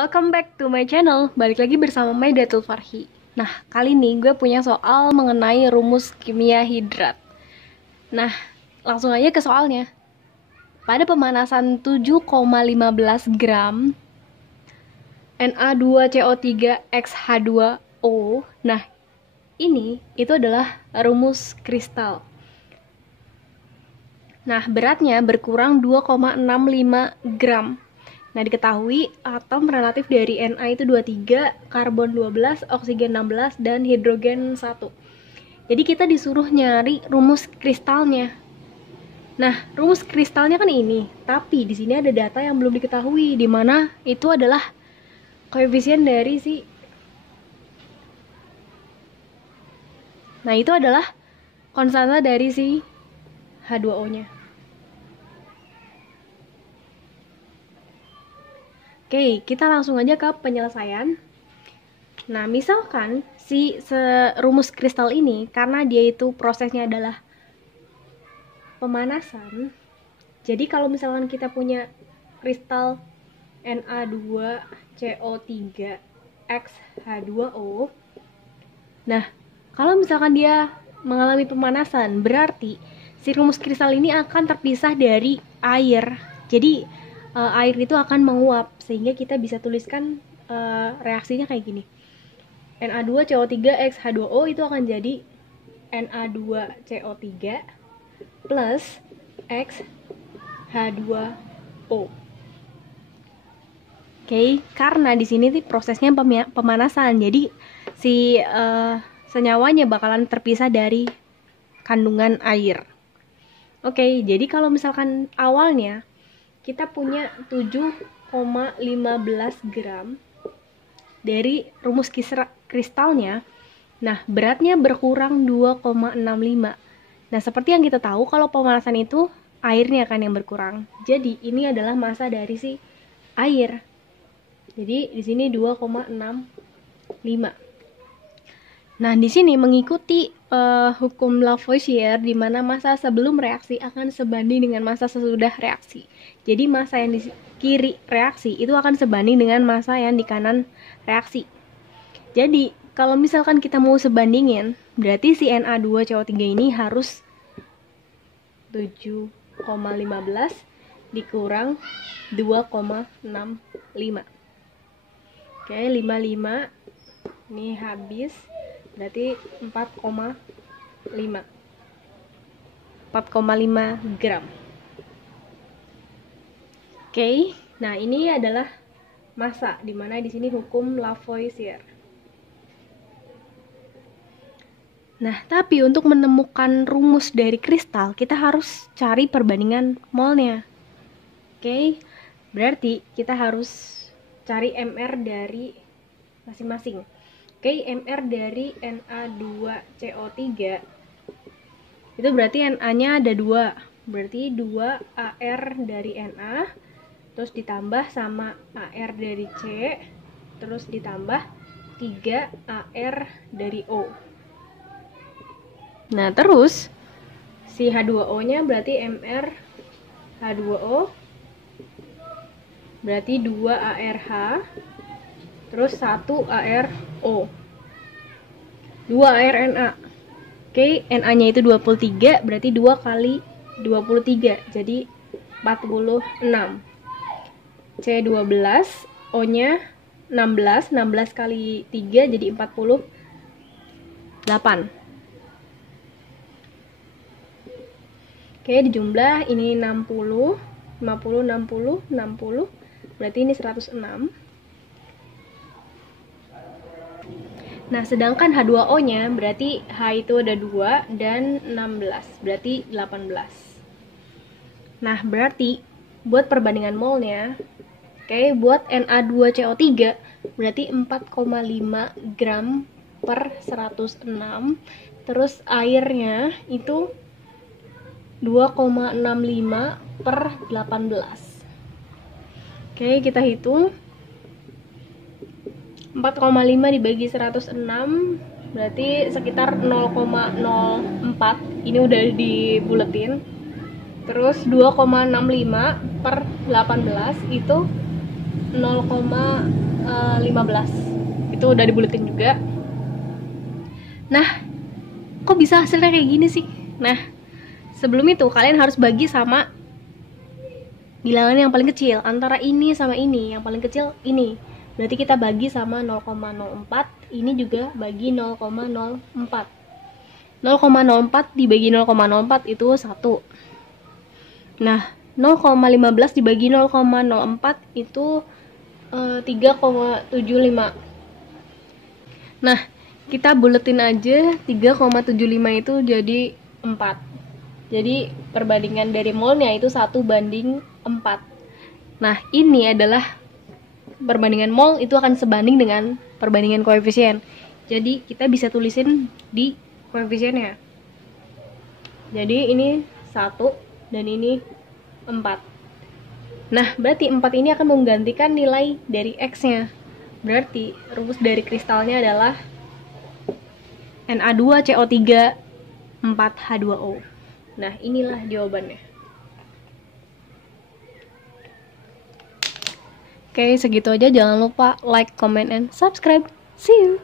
Welcome back to my channel. Balik lagi bersama Maidatul Farhi. Nah, kali ini gue punya soal mengenai rumus kimia hidrat. Nah, langsung aja ke soalnya. Pada pemanasan 7,15 gram Na2CO3X H2O. Nah, itu adalah rumus kristal. Nah, beratnya berkurang 2,65 gram. Nah, diketahui atom relatif dari Na itu 23, karbon 12, oksigen 16, dan hidrogen 1. Jadi kita disuruh nyari rumus kristalnya. Nah, rumus kristalnya kan ini, tapi di sini ada data yang belum diketahui, di mana itu adalah koefisien dari Nah, itu adalah konstanta dari si H2O-nya. Oke, kita langsung aja ke penyelesaian. Nah, misalkan rumus kristal ini, karena dia itu prosesnya adalah pemanasan, jadi kalau misalkan kita punya kristal Na2CO3X H2O, nah, kalau misalkan dia mengalami pemanasan, berarti si rumus kristal ini akan terpisah dari air. Jadi air itu akan menguap, sehingga kita bisa tuliskan reaksinya kayak gini. Na2CO3X H2O itu akan jadi Na2CO3 plus X H2O. Oke, karena di sini prosesnya pemanasan, jadi si senyawanya bakalan terpisah dari kandungan air. Oke, jadi kalau misalkan awalnya kita punya 7,15 gram dari rumus kristalnya. Nah, beratnya berkurang 2,65. Nah, seperti yang kita tahu, kalau pemanasan itu airnya kan yang berkurang. Jadi, ini adalah massa dari si air. Jadi, di sini 2,65. Nah, di sini mengikuti hukum Lavoisier, di mana massa sebelum reaksi akan sebanding dengan massa sesudah reaksi. Jadi massa yang di kiri reaksi itu akan sebanding dengan massa yang di kanan reaksi. Jadi kalau misalkan kita mau sebandingin, berarti si Na2CO3 ini harus 7,15 dikurang 2,65. Oke, 55 ini habis, berarti 4,5 gram. Oke, nah ini adalah massa, dimana di sini hukum Lavoisier. Nah, tapi untuk menemukan rumus dari kristal, kita harus cari perbandingan molnya. Oke, berarti kita harus cari MR dari masing-masing. Oke, MR dari Na2CO3 itu berarti Na-nya ada 2, berarti 2 AR dari Na, terus ditambah sama AR dari C, terus ditambah 3 AR dari O. Nah, terus si H2O-nya berarti MR H2O berarti 2 ARH, terus 1 ARO, 2 ARNA. Oke, Na-nya itu 23, berarti 2 kali 23, jadi 46. C12, O-nya 16, 16 kali 3 jadi 48. Oke, dijumlah ini 60, 50, 60, 60, berarti ini 106. Nah, sedangkan H2O-nya berarti H itu ada 2 dan 16, berarti 18. Nah, berarti buat perbandingan molnya, oke, buat Na2CO3 berarti 4,5 gram per 106, terus airnya itu 2,65 per 18. Oke, kita hitung. 4,5 dibagi 106 berarti sekitar 0,04. Ini udah dibuletin. Terus 2,65 per 18 itu 0,05 Itu udah dibuletin juga. Nah, kok bisa hasilnya kayak gini sih? Nah, sebelum itu kalian harus bagi sama bilangan yang paling kecil. Antara ini sama ini, yang paling kecil ini. Berarti kita bagi sama 0,04. Ini juga bagi 0,04. 0,04 dibagi 0,04 itu 1. Nah, 0,15 dibagi 0,04 itu 3,75. Nah, kita buletin aja 3,75 itu jadi 4. Jadi perbandingan dari molnya itu 1:4. Nah, ini adalah perbandingan mol itu akan sebanding dengan perbandingan koefisien. Jadi kita bisa tulisin di koefisiennya. Jadi ini 1 dan ini 4. Nah, berarti 4 ini akan menggantikan nilai dari X-nya. Berarti rumus dari kristalnya adalah Na2CO3 4H2O. Nah, inilah jawabannya. Oke, segitu aja. Jangan lupa like, comment, and subscribe. See you!